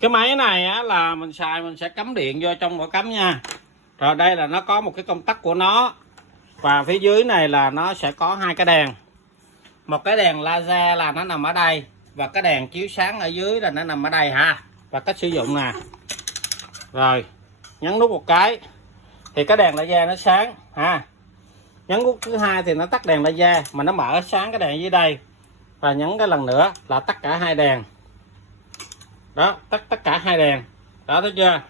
Cái máy này á, là mình xài mình sẽ cắm điện vô trong ổ cắm nha. Rồi đây là nó có một cái công tắc của nó. Và phía dưới này là nó sẽ có hai cái đèn. Một cái đèn laser là nó nằm ở đây. Và cái đèn chiếu sáng ở dưới là nó nằm ở đây ha. Và cách sử dụng nè. Rồi nhấn nút một cái thì cái đèn laser nó sáng ha. Nhấn nút thứ hai thì nó tắt đèn laser mà nó mở sáng cái đèn dưới đây. Và nhấn cái lần nữa là tắt cả hai đèn. Đó, tắt tất cả hai đèn. Đó, thấy chưa?